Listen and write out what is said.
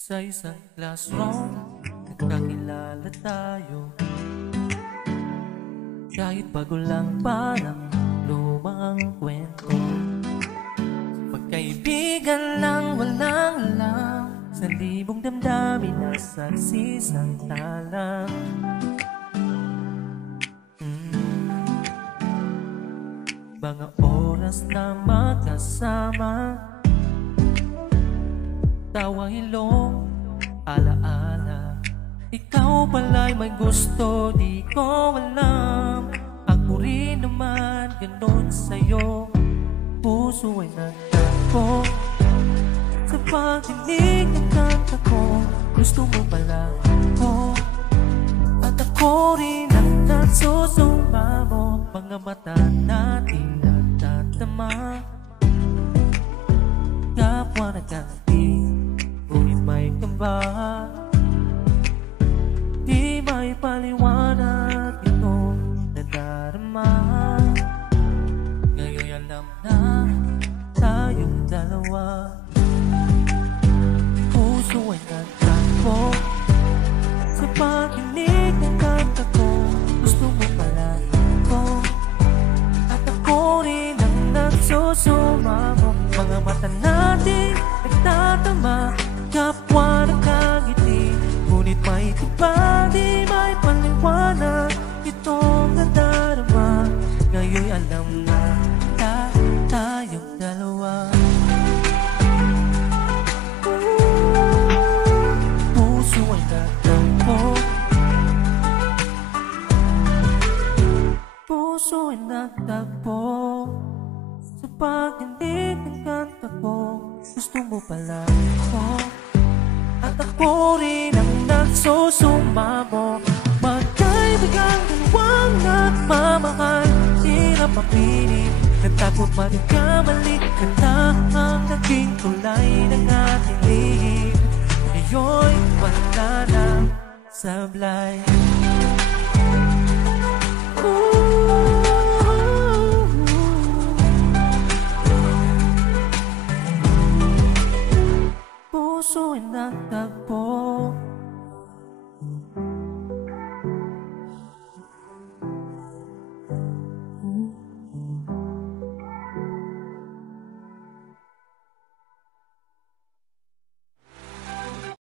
Sa isang classroom, nagkakilala tayo. Kahit bago lang parang lumang kwento. Pagkaibigan lang walang alam, sa libong damdamin nasa sisang talang. Mga oras na magkasama, tawang ilong, alaala. Ikaw pala'y may gusto, di ko alam. Ako rin naman ganon sa'yo. Puso ay nagtako sa pagdinig ng kanta ko. Gusto mo pala ako, at ako rin ang nagsusumba mo. Mga mata natin nagtatama, kapwa nagkakati, ngunit may kamba. Di may paliwanag itong nadarama. Ngayon alam na tayong dalawa. Puso ay nagtakbo sa pakinig ng kanta ko. Gusto mo pala ako, at ako rin ang nagsusuma mo. Mga mata natin nagtatama, kapwa nakangiti, ngunit may iba, di may paliwanag itong nadarama. Ngayon alam na tayong dalawa. Puso ay nagtampo, puso ay nagtagpo sa pagdinig ng kanta ko. Gusto mo pala ako, at ako rin ang nagsusumba mo. Magkaibigang dalawang nagmamahal, di na mapilit, natakot magkamali. Ganda ang naging kulay ng ating lihim. Ngayon'y wala na sablay. Puso ay nagtagpo